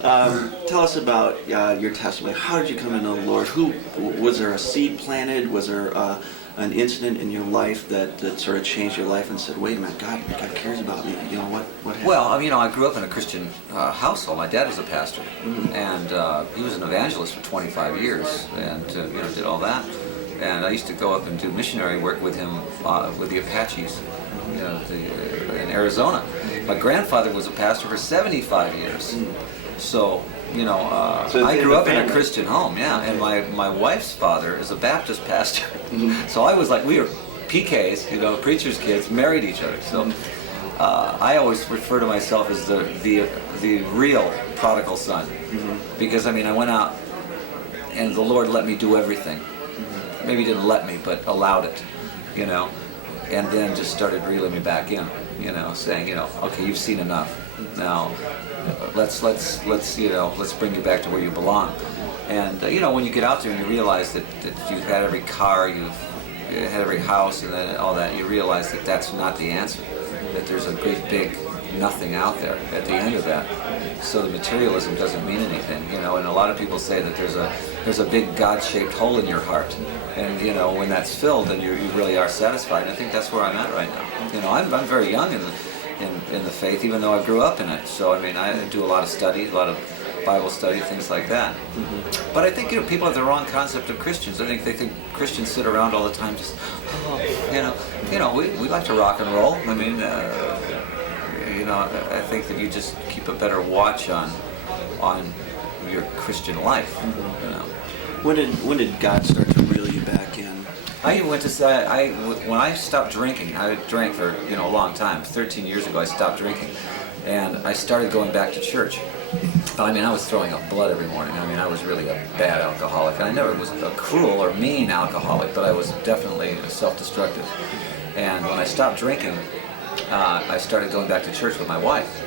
Tell us about your testimony. How did you come to know the Lord? Was there a seed planted? Was there an incident in your life that sort of changed your life and said, "Wait a minute, God cares about me"? You know what happened? Well, I grew up in a Christian household. My dad was a pastor, and he was an evangelist for 25 years, and did all that. And I used to go up and do missionary work with him with the Apaches, in Arizona. My grandfather was a pastor for 75 years, so. So I grew up in a Christian home, and my wife's father is a Baptist pastor. So I was like, we were PKs, preachers' kids, married each other. So I always refer to myself as the real prodigal son, because I went out and the Lord let me do everything. Maybe he didn't let me, but allowed it, and then just started reeling me back in, saying, okay, you've seen enough. Now let's bring you back to where you belong. And when you get out there and you realize that you've had every car, you've had every house, and then all that, you realize that that's not the answer. That there's a great big nothing out there at the end of that. So the materialism doesn't mean anything, and a lot of people say that there's a big God-shaped hole in your heart, and when that's filled, then you really are satisfied. And I think that's where I'm at right now. I'm very young in the faith, even though I grew up in it. So I do a lot of study, a lot of Bible study, things like that. But I think people have the wrong concept of Christians. I think they think Christians sit around all the time just, we like to rock and roll. I think that you just keep a better watch on your Christian life. When did God start to reel you back in? When I stopped drinking, I drank for a long time. 13 years ago, I stopped drinking, and I started going back to church. I was throwing up blood every morning. I was really a bad alcoholic, and I never was a cruel or mean alcoholic, but I was definitely self-destructive. And when I stopped drinking, I started going back to church with my wife.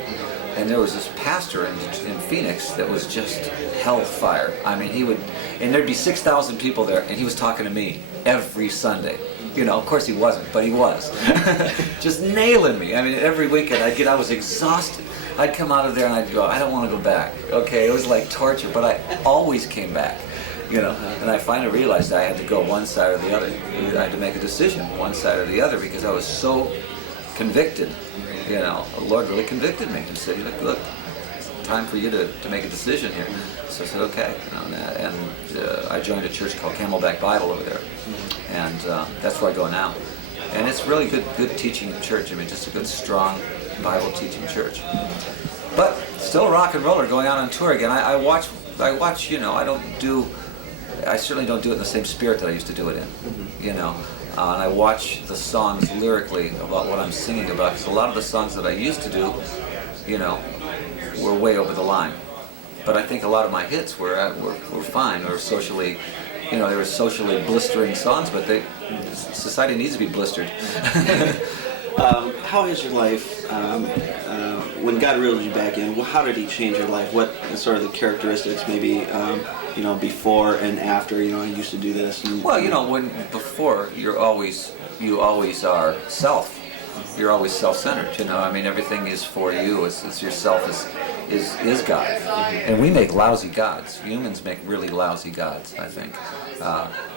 And there was this pastor in Phoenix that was just hellfire. And there'd be 6,000 people there, and he was talking to me every Sunday. Of course he wasn't, but he was. Just nailing me. Every weekend I was exhausted. I'd come out of there and I'd go, I don't want to go back. Okay, it was like torture, but I always came back. And I finally realized I had to go one side or the other. I had to make a decision, one side or the other, because I was so convicted. The Lord really convicted me and said, look, it's time for you to make a decision here. So I said, okay. And I joined a church called Camelback Bible over there. And that's where I go now. And it's really good teaching church. Just a good, strong Bible teaching church. But still a rock and roller, going out on tour again. I watch, I certainly don't do it in the same spirit that I used to do it in, and I watch the songs lyrically about what I'm singing about, because a lot of the songs that I used to do, were way over the line. But I think a lot of my hits were fine, or socially, they were socially blistering songs, but society needs to be blistered. How has your life, when God reeled you back in, how did he change your life? What sort of the characteristics, maybe, before and after, I used to do this? When before, you always are self. You're always self-centered, everything is for you. It's yourself is God. And we make lousy gods. Humans make really lousy gods, I think.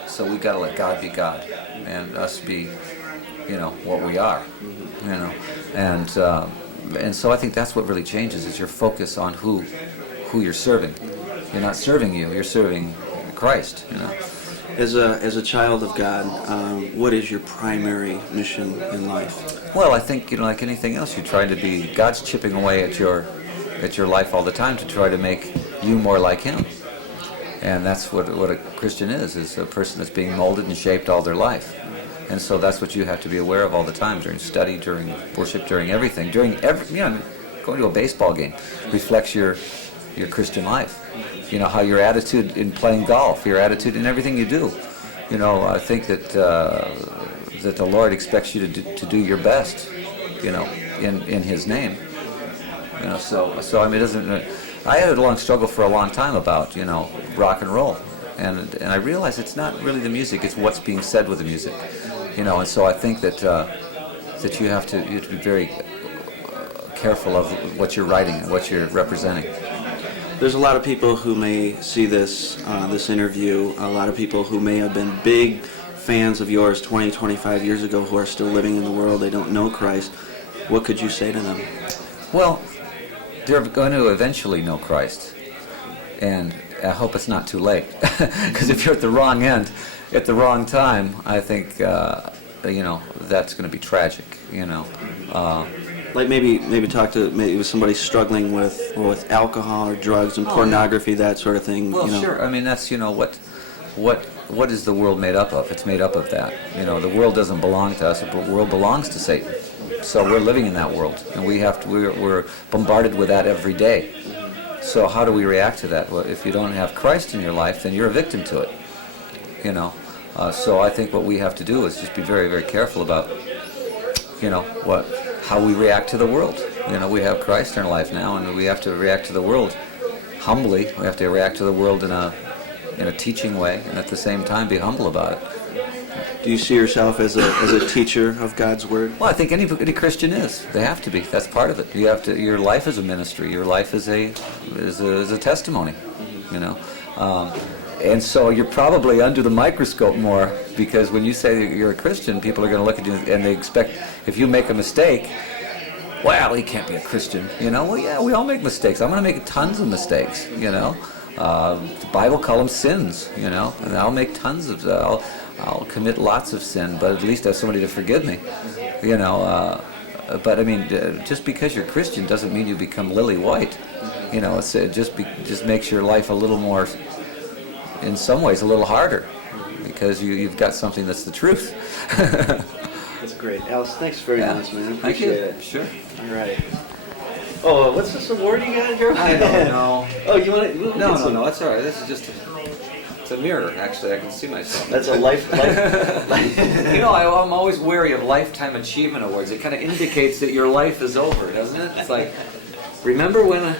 So we've got to let God be God, and us be, what we are, And so I think that's what really changes, is your focus on who you're serving. You're not serving you're serving Christ, As a child of God, what is your primary mission in life? Well, I think, like anything else, you try to be, God's chipping away at your life all the time to try to make you more like him. And that's what a Christian is a person that's being molded and shaped all their life. And so that's what you have to be aware of all the time, during study, during worship, during everything. Going to a baseball game reflects your Christian life. How your attitude in playing golf, your attitude in everything you do. I think that the Lord expects you to do your best, in his name. It doesn't. I had a long struggle for a long time about, rock and roll. And I realize it's not really the music, it's what's being said with the music. And so I think that you have to be very careful of what you're writing and what you're representing. There's a lot of people who may see this interview, a lot of people who may have been big fans of yours 20, 25 years ago who are still living in the world. They don't know Christ. What could you say to them? Well, they're going to eventually know Christ. And I hope it's not too late. Because if you're at the wrong end, at the wrong time, I think, that's going to be tragic, Like maybe talk to maybe somebody struggling with alcohol or drugs and pornography, that sort of thing. Well, sure. I mean, that's what is the world made up of? It's made up of that. The world doesn't belong to us. The world belongs to Satan. So we're living in that world, and we're bombarded with that every day. So how do we react to that? Well, if you don't have Christ in your life, then you're a victim to it. So I think what we have to do is just be very, very careful about, how we react to the world. We have Christ in our life now, and we have to react to the world humbly. We have to react to the world in a teaching way, and at the same time be humble about it. Do you see yourself as a teacher of God's Word? Well, I think any Christian is. They have to be. That's part of it. You have to. Your life is a ministry. Your life is a testimony. And so you're probably under the microscope more, because when you say you're a Christian, people are going to look at you and they expect, if you make a mistake, well, he can't be a Christian. Well, yeah, we all make mistakes. I'm going to make tons of mistakes. The Bible calls them sins. And I'll make tons of. I'll commit lots of sin, but at least I have somebody to forgive me. But I mean, just because you're Christian doesn't mean you become lily white. It's just makes your life a little more, in some ways, a little harder, because you've got something that's the truth. That's great. Alice, thanks very much, man. I Thank you. appreciate it. Sure. All right. Oh, what's this award you got here? I don't know. Oh, you want to? No, that's all right. This is just it's a mirror, actually. I can see myself. That's a life. I'm always wary of Lifetime Achievement Awards. It kind of indicates that your life is over, doesn't it? It's like, remember when